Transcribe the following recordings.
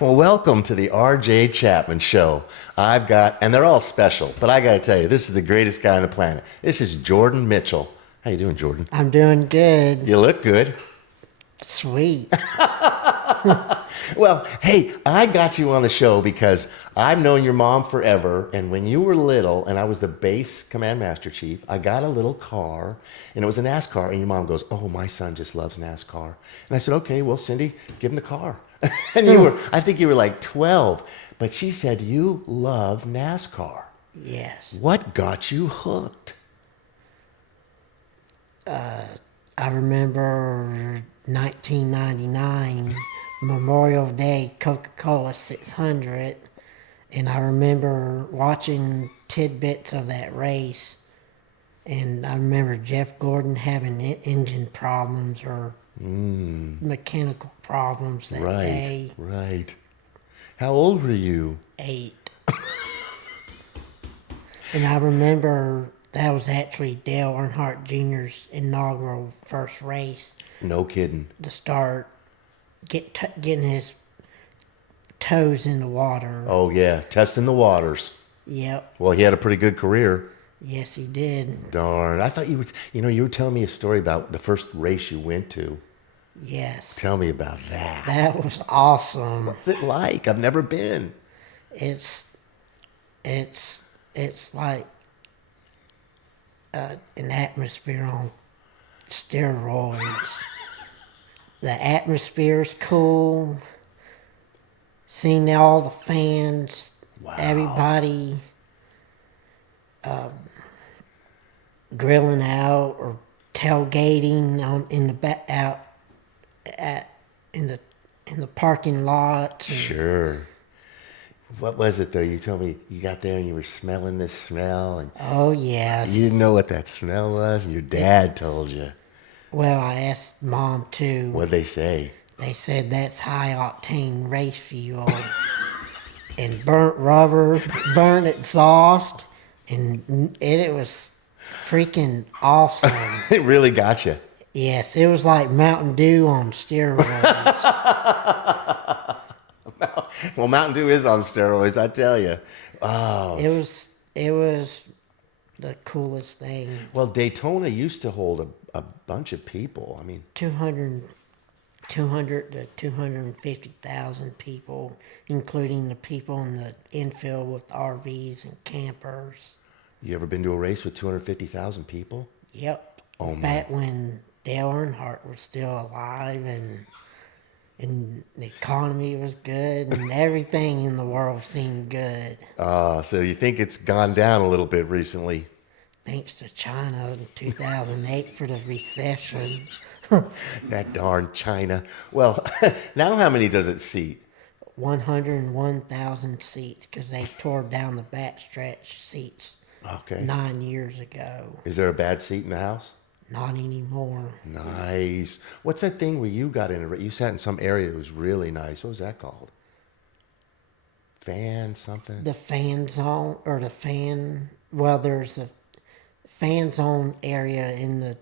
Well, welcome to the RJ Chapman Show. And they're all special, but I got to tell you, this is the greatest guy on the planet. This is Jordan Mitchell. How you doing, Jordan? I'm doing good. You look good. Sweet. Well, hey, I got you on the show because I've known your mom forever, and when you were little, and I was the base command master chief, I got a little car, and it was a NASCAR, and your mom goes, "Oh, my son just loves NASCAR." And I said, "Okay, well, Cindy, give him the car." And I think you were like 12, but she said you love NASCAR. Yes. What got you hooked? I remember 1999, Memorial Day, Coca-Cola 600, and I remember watching tidbits of that race, and I remember Jeff Gordon having engine problems or mechanical problems that day. Right. How old were you? 8. And I remember that was actually Dale Earnhardt Jr.'s inaugural first race. No kidding. To start getting his toes in the water. Oh, yeah. Testing the waters. Yep. Well, he had a pretty good career. Yes, he did. Darn. I thought you were telling me a story about the first race you went to. Yes. Tell me about that. That was awesome. What's it like? I've never been. It's like an atmosphere on steroids. The atmosphere's cool. Seeing all the fans, Wow. everybody grilling out or tailgating in the back out in the parking lot. Sure. What was it though? You told me you got there and you were smelling this smell, and Oh yes. you didn't know what that smell was, and your dad told you. Well, I asked Mom too. What'd they say? They said that's high octane race fuel and burnt rubber, burnt exhaust, and it was freaking awesome. It really got you. Yes, it was like Mountain Dew on steroids. Well, Mountain Dew is on steroids, I tell you. Oh. It was the coolest thing. Well, Daytona used to hold a bunch of people. I mean, 200 to 250,000 people, including the people in the infield with RVs and campers. you ever been to a race with 250,000 people? Yep. Oh, my. Back when Dale Earnhardt was still alive and the economy was good and everything in the world seemed good. So you think it's gone down a little bit recently? Thanks to China in 2008 for the recession. That darn China. Well, now how many does it seat? 101,000 seats because they tore down the backstretch seats Okay. 9 years ago. Is there a bad seat in the house? Not anymore. Nice. What's that thing where you got in? You sat in some area that was really nice. What was that called? Fan something? The fan zone, or the fan, well, there's a fan zone area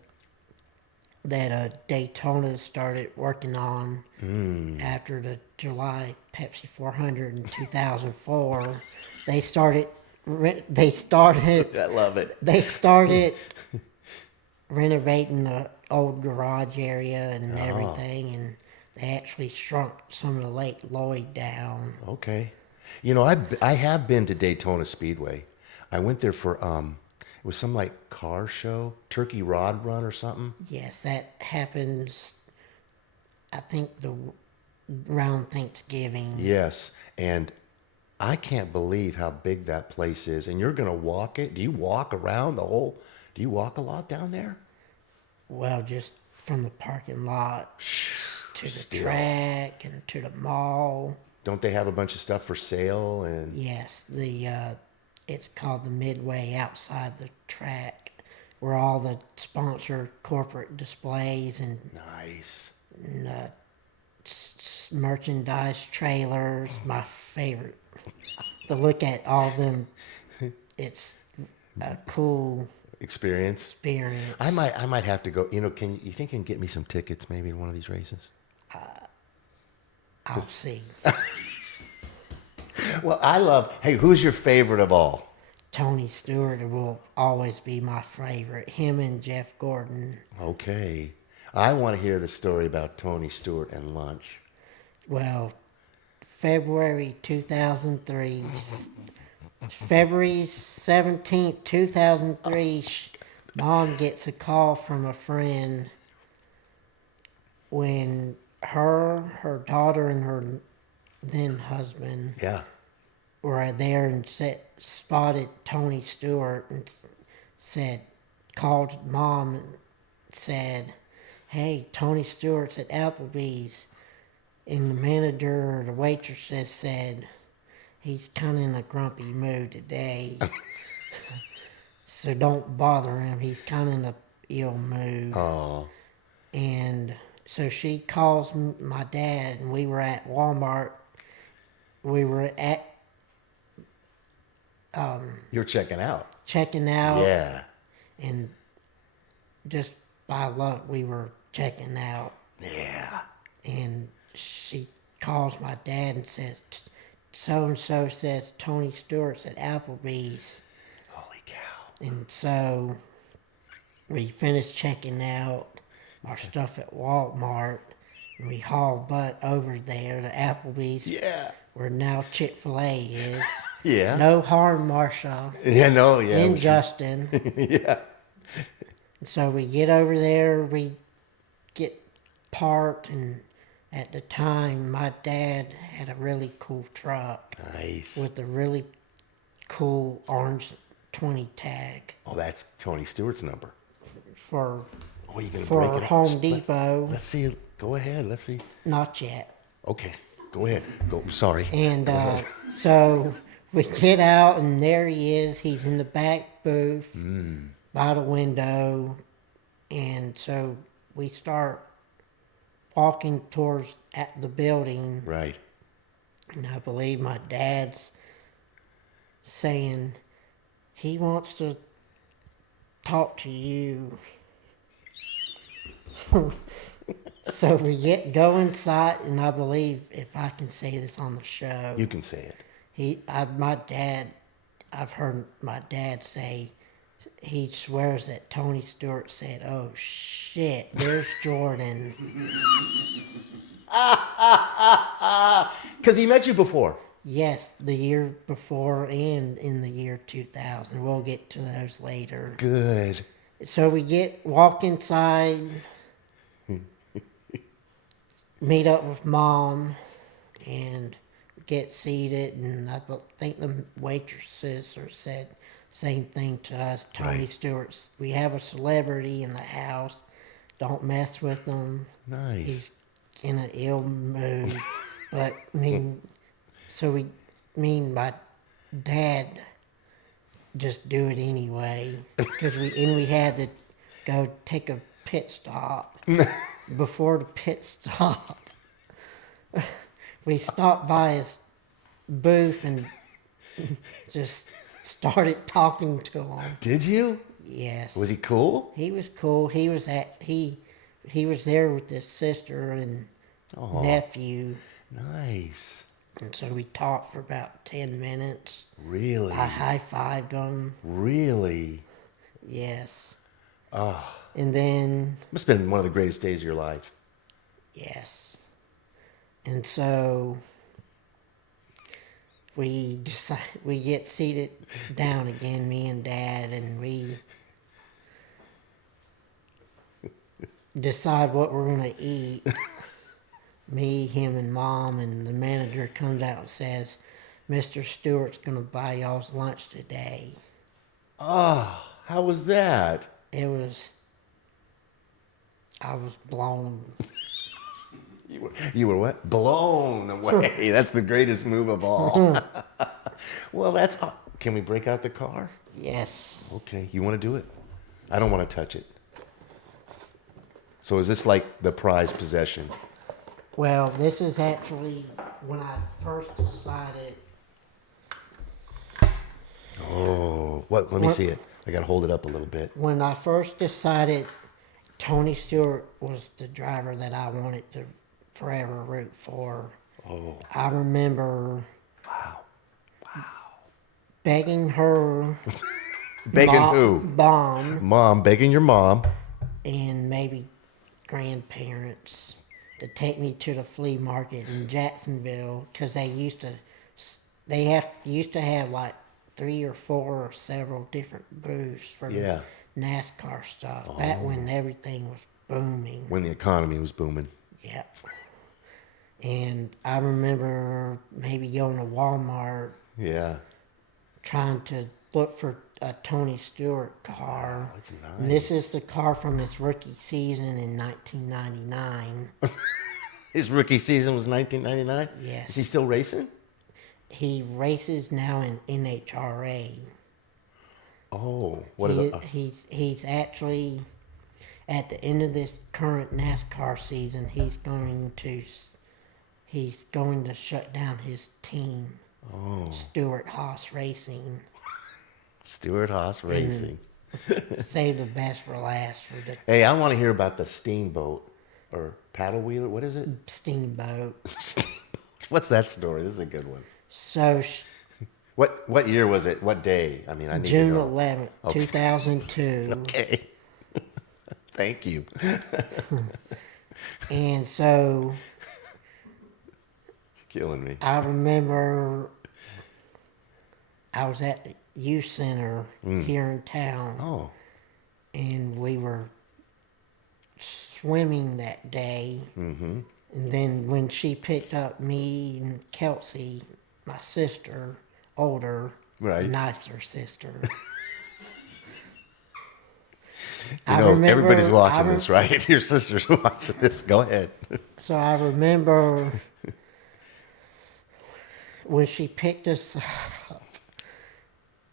that Daytona started working on after the July Pepsi 400 in 2004. They started, I love it. they started renovating the old garage area and everything, and they actually shrunk some of the Lake Lloyd down. Okay. I have been to Daytona Speedway. I went there for it was some like car show, Turkey Rod Run or something. Yes, that happens, I think, around Thanksgiving. Yes, and I can't believe how big that place is. And you're gonna walk it. Do you walk around the whole? Do you walk a lot down there? Well, just from the parking lot to the Still. track and to the mall. Don't they have a bunch of stuff for sale? And Yes, it's called the Midway outside the track, where all the sponsored corporate displays and nice. merchandise trailers. My favorite. To look at all of them, it's a cool Experience. experience. I might have to go. Can you think you can get me some tickets maybe to one of these races? I'll see. Well, I love. Hey, who's your favorite of all? Tony Stewart will always be my favorite. Him and Jeff Gordon. Okay. I want to hear the story about Tony Stewart and lunch. Well, February 2003, February 17th, 2003, Mom gets a call from a friend when her daughter, and her then husband Yeah. were there and spotted Tony Stewart and called Mom and said, "Hey, Tony Stewart's at Applebee's." And the manager or the waitress said, "He's kind of in a grumpy mood today. So don't bother him. He's kind of in a ill mood." Oh. And so she calls my dad, and we were at Walmart. We were at You're checking out. checking out. Yeah. And just by luck, we were checking out. Yeah. And she calls my dad and says, "So-and-so says Tony Stewart's at Applebee's." Holy cow. And so we finished checking out our stuff at Walmart, and we hauled butt over there to Applebee's, Yeah. where now Chick-fil-A is. Yeah. No harm, Marsha. Yeah, no, yeah. And Justin. Yeah. And so we get over there, we get parked, and at the time, my dad had a really cool truck Nice. with a really cool orange 20 tag Oh, that's Tony Stewart's number. for Oh, you gonna for break it up? Home Depot. Let's see. Go ahead. Let's see. Not yet. Okay. Go ahead. Go. Sorry. And so we get out, and there he is. He's in the back booth by the window. And so we start walking towards at the building. Right. And I believe my dad's saying he wants to talk to you. So we go inside, and I believe, if I can say this on the show, You can say it. I've heard my dad say, he swears that Tony Stewart said, "Oh shit, there's Jordon." Because he met you before. Yes, the year before and in the year 2000. We'll get to those later. Good. So we walk inside, meet up with Mom, and get seated. And I think the waitresses said same thing to us. Tony Right. Stewart's, we have a celebrity in the house. Don't mess with him. Nice. He's in an ill mood. But my dad just do it anyway, because we had to go take a pit stop. Before the pit stop, we stopped by his booth and just started talking to him. Did you? Yes. Was he cool? He was cool. He was there with his sister and nephew. Nice. And so we talked for about 10 minutes. Really? I high-fived him. Really? Yes. Oh. And then, Must have been one of the greatest days of your life. yes. And so we get seated down again, me and Dad, and we decide what we're going to eat. Me, him, and Mom, and the manager comes out and says, "Mr. Stewart's going to buy y'all's lunch today." Oh, how was that? I was blown. You were what? Blown away. That's the greatest move of all. Well, can we break out the car? Yes. Okay. You want to do it? I don't want to touch it. So is this like the prized possession? Well, this is actually when I first decided. Oh, what? Let me see it. I got to hold it up a little bit. When I first decided Tony Stewart was the driver that I wanted to forever root for. Oh, I remember wow. begging her Begging who? mom Begging your mom. and maybe grandparents to take me to the flea market in Jacksonville because used to have like 3 or 4 or several different booths for Yeah. NASCAR stuff. Back when everything was booming. When the economy was booming. Yeah. And I remember maybe going to Walmart Yeah. trying to look for a Tony Stewart car. That's And this is the car from his rookie season in 1999. His rookie season was 1999? Yes. Is he still racing? He races now in NHRA. Oh, He's actually at the end of this current NASCAR season. He's going to shut down his team. Oh. Stewart-Haas Racing. Stewart-Haas Racing. Save the best for last for the Hey, I want to hear about the steamboat or paddle wheeler. What is it? steamboat. Steamboat. What's that story? This is a good one. So What year was it? What day? I mean, I need to June know. 11th, Okay. 2002. Okay. Thank you. And so It's killing me. I remember I was at the youth center here in town, Oh. and we were swimming that day. Mm-hmm. And then when she picked up me and Kelsey, my sister, older, Right. nicer sister. Everybody's watching this, right? Your sister's watching this. Go ahead. So I remember when she picked us up,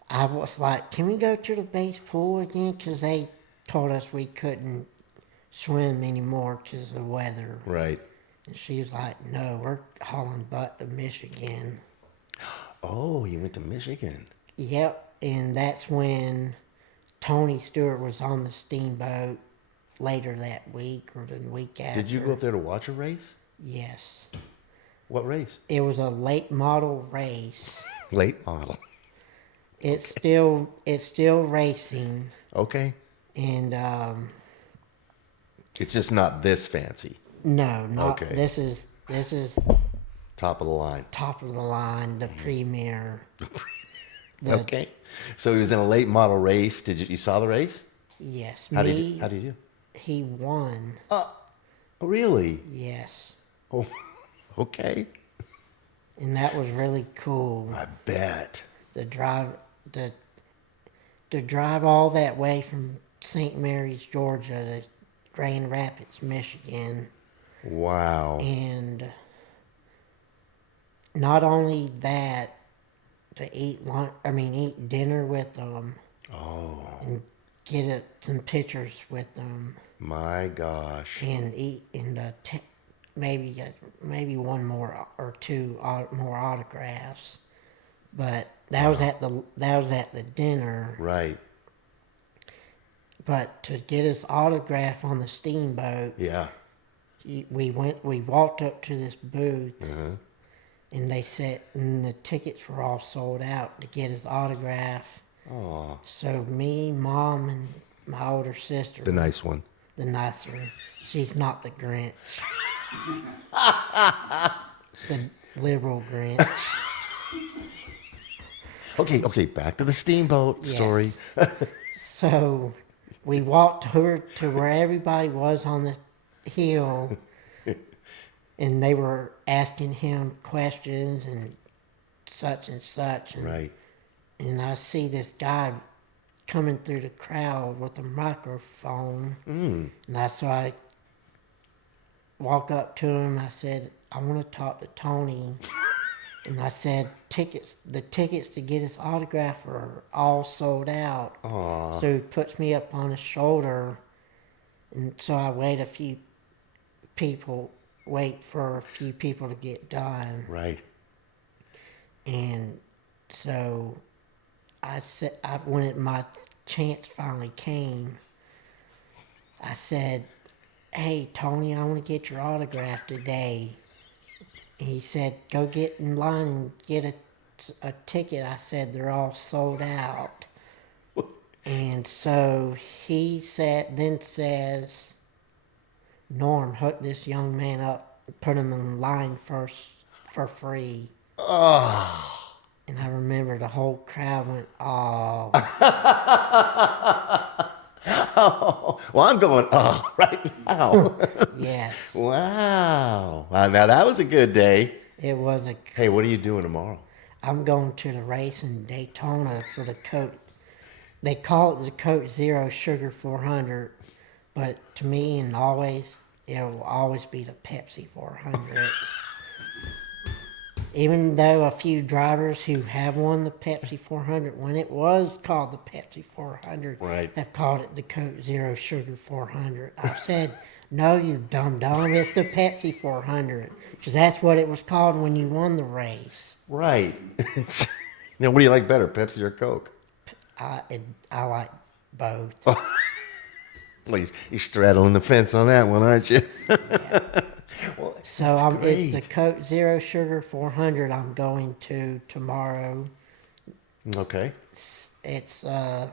I was like, can we go to the base pool again? Because they told us we couldn't swim anymore because of the weather. Right. And she was like, no, we're hauling butt to Michigan. Oh, you went to Michigan. Yep, and that's when Tony Stewart was on the steamboat later that week or the week after. Did you go up there to watch a race? Yes. What race? It was a late model race. Late model. It's still racing, Okay. and It's just not this fancy. no, not Okay. this is Top of the line. top of the line, the premier. The- Okay. So he was in a late model race. You saw the race? Yes, How me. did you do? He won. Oh, really? Yes, Oh, okay. and that was really cool. I bet. The drive to drive all that way from St. Mary's, Georgia to Grand Rapids, Michigan, Wow. and not only that, to eat dinner with them Oh, and get some pictures with them my gosh. and eat maybe one more or two more autographs, but that was at the dinner. Right. But to get his autograph on the steamboat, Yeah. we walked up to this booth, Uh-huh. and they said, and the tickets were all sold out to get his autograph. Oh, So me, Mom, and my older sister, the nice one. the nicer, she's not the Grinch, the liberal Grinch. Okay, back to the steamboat story. So we walked her to where everybody was on the hill, and they were asking him questions and such and such. And, Right. and I see this guy coming through the crowd with a microphone. Mm. And so I walk up to him. I said, I want to talk to Tony. And I said, the tickets to get his autograph are all sold out. Aw. So he puts me up on his shoulder. And so I wait for a few people to get done. Right. And so when my chance finally came, I said, hey, Tony, I want to get your autograph today. He said, go get in line and get a a ticket. I said they're all sold out. And so he says, Norm, hook this young man up, put him in line first for free. Oh. And I remember the whole crowd went, oh. Oh. Well, I'm going, oh, right now. Yes. Wow. Now that was a good day. It was a. Hey, what are you doing tomorrow? I'm going to the race in Daytona for the Coke. They call it the Coke Zero Sugar 400, but to me and always, it will always be the Pepsi 400. Even though a few drivers who have won the Pepsi 400, when it was called the Pepsi 400, Right. have called it the Coke Zero Sugar 400. I've said, no, you dum-dum, it's the Pepsi 400, because that's what it was called when you won the race. Right. Now, what do you like better, Pepsi or Coke? I like both. Well, you're straddling the fence on that one, aren't you? Yeah. Well, So it's the great. Coke Zero Sugar 400 I'm going to tomorrow. Okay. It's I'm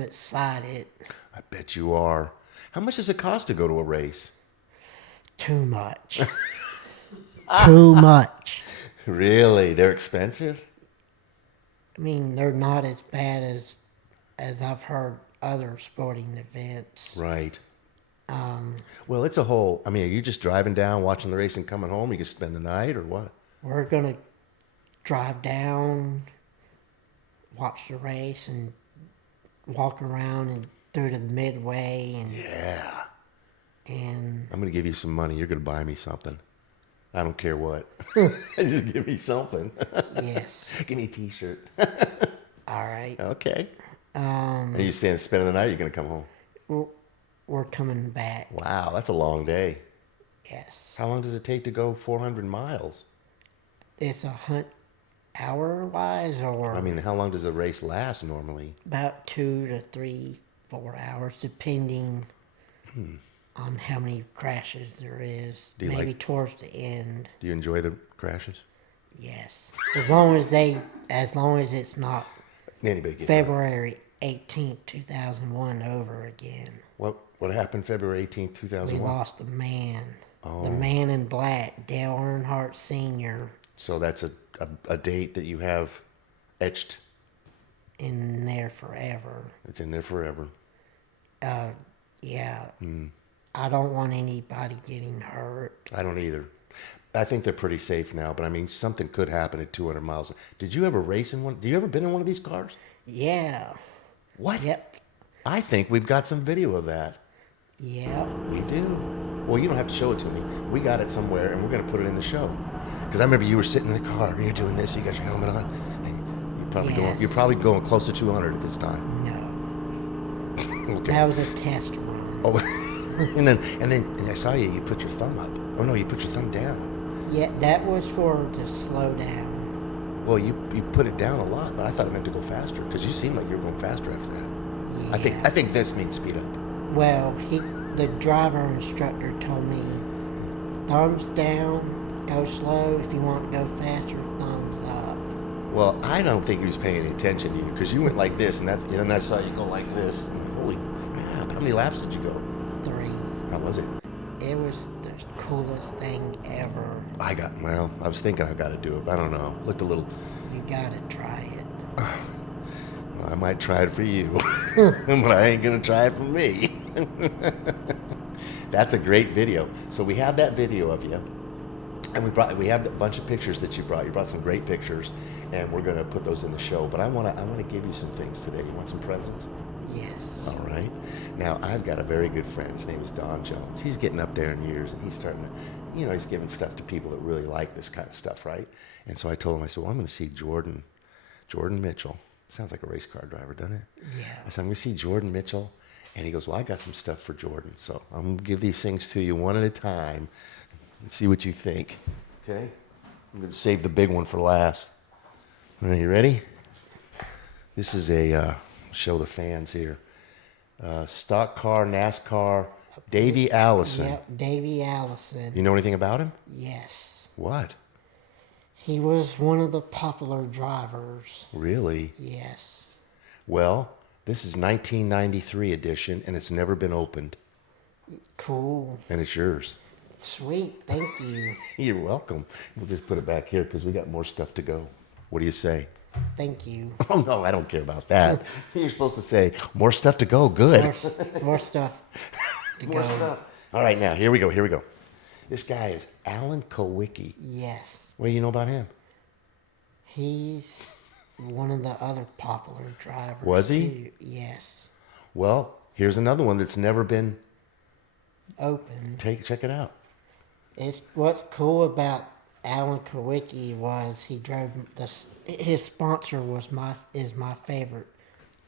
excited. I bet you are. How much does it cost to go to a race? Too much. Too much. Really? They're expensive? I mean, they're not as bad as I've heard other sporting events. Right. Well, it's a whole. I mean, are you just driving down, watching the race, and coming home? You can spend the night, or what? We're gonna drive down, watch the race, and walk around and through the midway Yeah. and I'm gonna give you some money. You're gonna buy me something. I don't care what. Just give me something. yes. Give me a T-shirt. All right. Okay. Are you spending the night? Or are you gonna come home? We're coming back. Wow, that's a long day. Yes. How long does it take to go 400 miles? It's a hunt hour-wise, or I mean, how long does the race last normally? about 2 to 3, 4 hours, depending on how many crashes there is. Do you Maybe like- towards the end. Do you enjoy the crashes? Yes. As long as it's not Anybody get February 18th, 2001 over again. What happened February 18th, We 2001? lost the man. Oh. The man in black, Dale Earnhardt Sr. So that's a date that you have etched. in there forever. It's in there forever. Yeah. I don't want anybody getting hurt. I don't either. I think they're pretty safe now, but I mean, something could happen at 200 miles. Did you ever race in one? Did you ever been in one of these cars? Yeah. What? Yep. I think we've got some video of that. Yep. We do. Well, you don't have to show it to me. We got it somewhere, and we're going to put it in the show. Because I remember you were sitting in the car, and you're doing this. You got your helmet on, and Yes. you're probably going close to 200 at this time. No. Okay. That was a test run. Oh, and then I saw you. You put your thumb up. Oh no, you put your thumb down. Yeah, that was for to slow down. Well, you put it down a lot, but I thought it meant to go faster because you seemed like you were going faster after that. Yeah. I think this means speed up. Well, the driver instructor told me, thumbs down, go slow. If you want to go faster, thumbs up. Well, I don't think he was paying any attention to you because you went like this, and then I saw you go like this. And holy crap! How many laps did you go? 3. How was it? It was the coolest thing ever. I was thinking I've got to do it, but I don't know. Looked a little. You gotta try it. Well, I might try it for you, but I ain't gonna try it for me. That's a great video. So we have that video of you, and we have a bunch of pictures that you brought. You brought some great pictures, and we're gonna put those in the show. But I wanna give you some things today. You want some presents? Yes. All right. Now, I've got a very good friend. His name is Don Jones. He's getting up there in years, and he's starting to, he's giving stuff to people that really like this kind of stuff, right? And so I told him, I said, well, I'm going to see Jordan Mitchell. Sounds like a race car driver, doesn't it? Yeah. I said, I'm going to see Jordan Mitchell. And he goes, well, I got some stuff for Jordan. So I'm going to give these things to you one at a time and see what you think. Okay? I'm going to save the big one for last. All right, you ready? This is a... show the fans here. Stock car, NASCAR, Davey Allison. Yep, Davey Allison. You know anything about him? Yes. What? He was one of the popular drivers. Really? Yes. Well, this is 1993 edition, and it's never been opened, Cool. and it's yours. Sweet. Thank you. You're welcome. We'll just put it back here because we got more stuff to go. What do you say? Thank you. Oh, no, I don't care about that. You're supposed to say, more stuff to go. Good. More stuff to More go. stuff. All right, now, here we go. Here we go. This guy is Alan Kowicki. Yes. What do you know about him? He's one of the other popular drivers. Was he? Too. Yes. Well, here's another one that's never been. Open. Check it out. It's what's cool about Alan Kowicki was he drove his sponsor is my favorite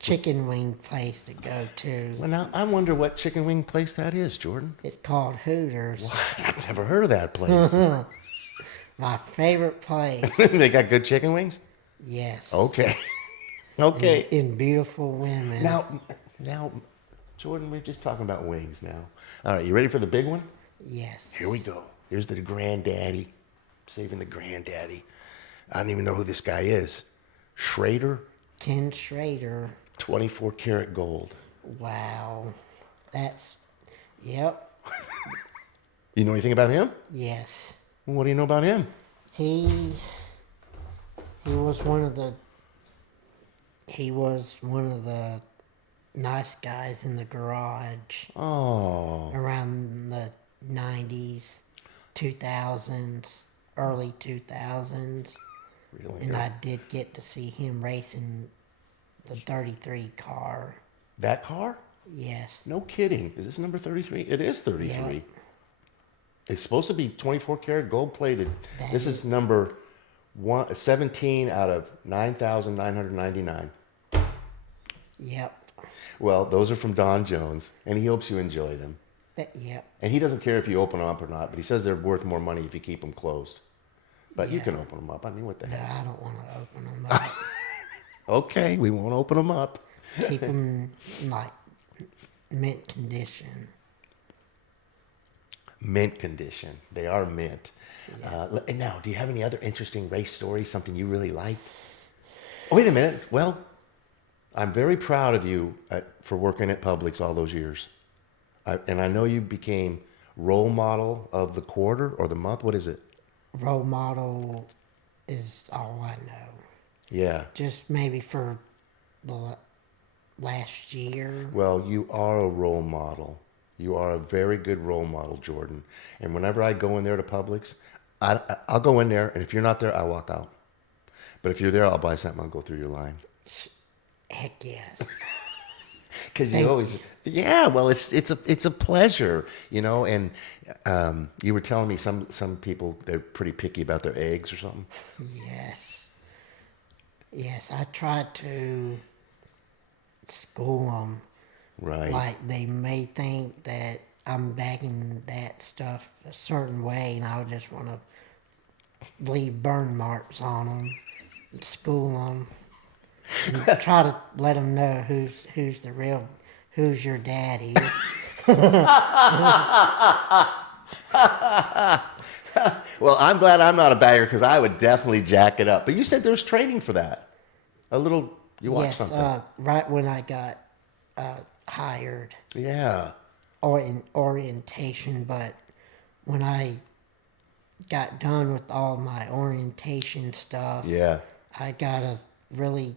chicken wing place to go to. Well, now, I wonder what chicken wing place that is, Jordan. It's called Hooters. I've never heard of that place. My favorite place. They got good chicken wings? Yes. Okay. Okay. In beautiful women. Now, Jordan, we're just talking about wings now. All right, you ready for the big one? Yes. Here we go. Here's the granddaddy. Saving the granddaddy. I don't even know who this guy is. Schrader, Ken Schrader. 24 karat gold. Wow. Yep. You know anything about him? Yes. What do you know about him? He was one of the nice guys in the garage Oh. around the 90s, 2000s, early 2000s. Really? And I did get to see him racing the 33 car. That car? Yes. No kidding. Is this number 33? It is 33. Yeah. It's supposed to be 24 karat gold plated. That This is number 17 out of 9,999. Yep. Well, those are from Don Jones, and he hopes you enjoy them. Yep. And he doesn't care if you open them up or not, but he says they're worth more money if you keep them closed. But you Yeah. can open them up. I mean, what the No, heck? I don't want to open them up. Okay, we won't open them up. Keep them like mint condition. Mint condition. They are mint. And now, do you have any other interesting race stories, something you really liked? Oh, wait a minute. Well, I'm very proud of you for working at Publix all those years. And I know you became role model of the quarter or the month. What is it? Role model is all I know. Yeah. Just maybe for the last year. Well, you are a role model. You are a very good role model, Jordan. And whenever I go in there to Publix, I'll go in there, and if you're not there, I walk out. But if you're there, I'll buy something. I'll go through your line. Heck yes. Because you Thank always, yeah. Well, it's a pleasure, you know. And you were telling me some people, they're pretty picky about their eggs or something. Yes. Yes, I tried to school them. Right. Like they may think that I'm bagging that stuff a certain way, and I would just want to leave burn marks on them, school them, and try to let them know who's your daddy. Well, I'm glad I'm not a bagger because I would definitely jack it up. But you said there's training for that. You watched Yes, something. right when I got hired, Yeah. or in orientation, but when I got done with all my orientation stuff, Yeah. I got really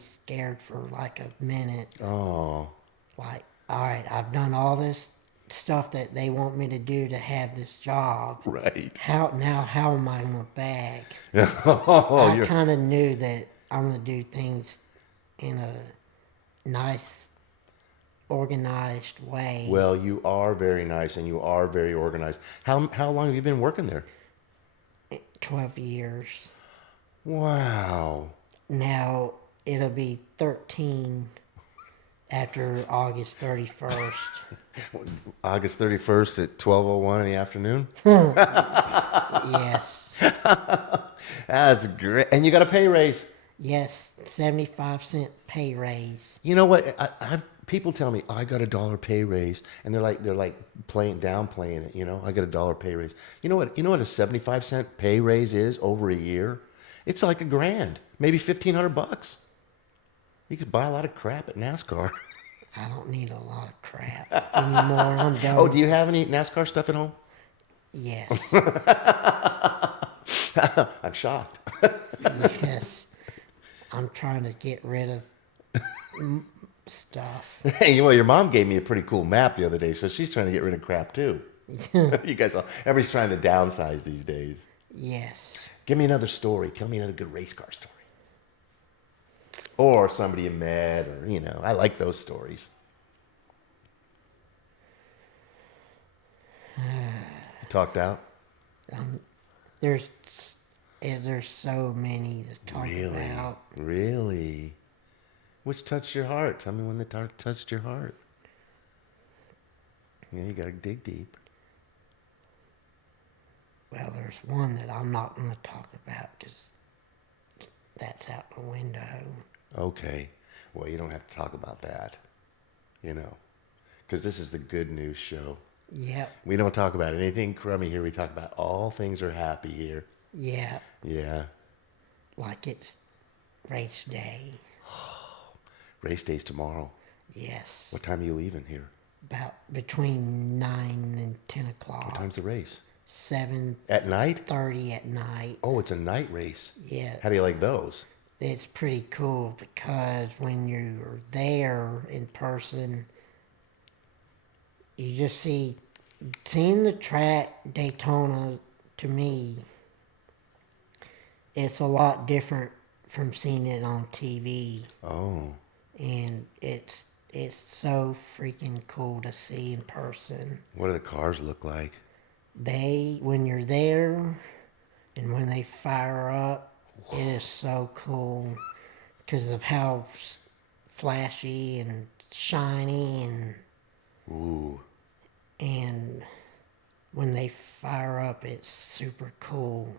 scared for like a minute. Oh. Like, all right, I've done all this stuff that they want me to do to have this job. Right. How am I gonna bag? Oh, I kind of knew that I'm gonna do things in a nice, organized way. well, you are very nice and you are very organized. How long have you been working there? 12 years. Wow. Now it'll be 13 after August 31st. August 31st at 12:01 in the afternoon. Yes. That's great. And you got a pay raise. Yes, 75-cent pay raise. You know what? I've people tell me, I got $1 pay raise, and they're like downplaying it. I got $1 pay raise. You know what a 75-cent pay raise is over a year? It's like $1,000, maybe $1,500. You could buy a lot of crap at NASCAR. I don't need a lot of crap anymore. I'm done. Oh, do you have any NASCAR stuff at home? Yes. I'm shocked. Yes. I'm trying to get rid of stuff. Hey, well, your mom gave me a pretty cool map the other day, so she's trying to get rid of crap too. You guys, everybody's trying to downsize these days. Yes. Give me another story. Tell me another good race car story. Or somebody you met, or, I like those stories. Talked out? There's so many to talk about. Really? Which touched your heart? Tell me when the touched your heart. Yeah, you gotta dig deep. Well, there's one that I'm not going to talk about because that's out the window. Okay. Well, you don't have to talk about that. Because this is the good news show. Yep. We don't talk about anything crummy here. We talk about all things are happy here. Yeah. Yeah. Like it's race day. Race day's tomorrow. Yes. What time are you leaving here? About between 9 and 10 o'clock. What time's the race? 7:30 At night? at night. Oh, it's a night race. Yeah. How do you like those? It's pretty cool because when you're there in person, you just seeing the track, Daytona, to me, it's a lot different from seeing it on TV. Oh. And it's so freaking cool to see in person. What do the cars look like? When you're there and when they fire up, it is so cool because of how flashy and shiny Ooh. and when they fire up, it's super cool.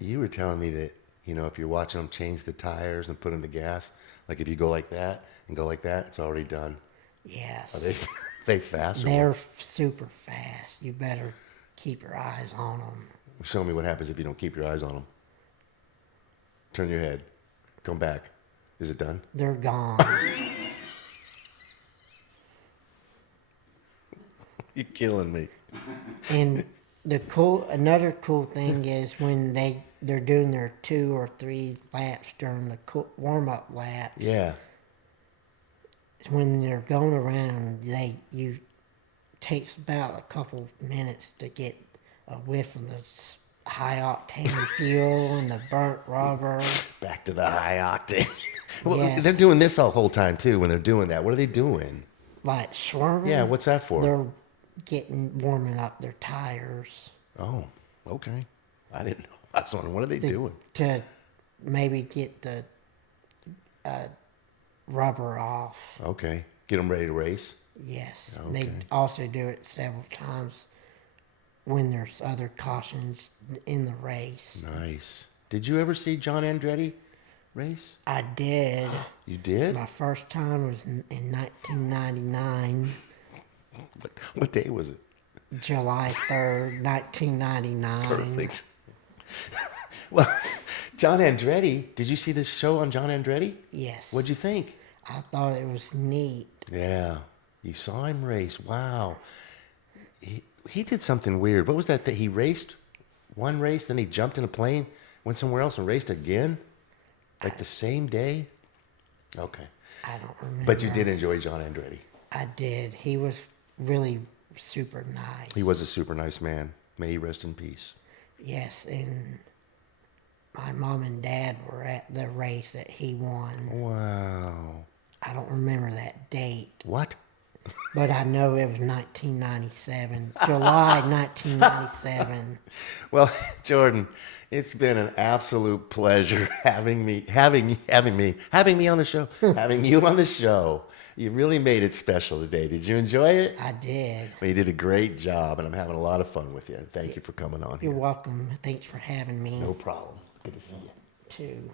You were telling me that, if you're watching them change the tires and put in the gas, like if you go like that and go like that, it's already done. Yes. Are they fast? They're super fast. You better keep your eyes on them. Show me what happens if you don't keep your eyes on them. Turn your head. Come back. Is it done? They're gone. You're killing me. And another cool thing is when they're doing their 2 or 3 laps during the warm-up laps. Yeah. When they're going around, takes about a couple minutes to get a whiff of the high-octane fuel and the burnt rubber. Back to the high octane. Well, Yes. they're doing this the whole time, too, when they're doing that. What are they doing? Like swerving. Yeah, what's that for? They're warming up their tires. Oh, okay. I didn't know. I was wondering, what are they doing? To maybe get the rubber off. Okay. Get them ready to race? Yes. Okay. They also do it several times when there's other cautions in the race. Nice. Did you ever see John Andretti race? I did. You did? My first time was in 1999, What day was it? July 3rd, 1999. Perfect. Well, John Andretti, did you see this show on John Andretti? Yes. What'd you think? I thought it was neat. Yeah. You saw him race. Wow. He did something weird. What was that he raced one race, then he jumped in a plane, went somewhere else and raced again? Like the same day? Okay. I don't remember. But you did enjoy John Andretti. I did. He was really super nice. He was a super nice man. May he rest in peace. Yes, and my mom and dad were at the race that he won. Wow. I don't remember that date, What? but I know it was 1997, July 1997. Well, Jordan, it's been an absolute pleasure having me on the show, having you on the show. You really made it special today. Did you enjoy it? I did. Well, you did a great job, and I'm having a lot of fun with you. Thank you for coming on You're here. welcome. Thanks for having me, No problem. Good to see you. too.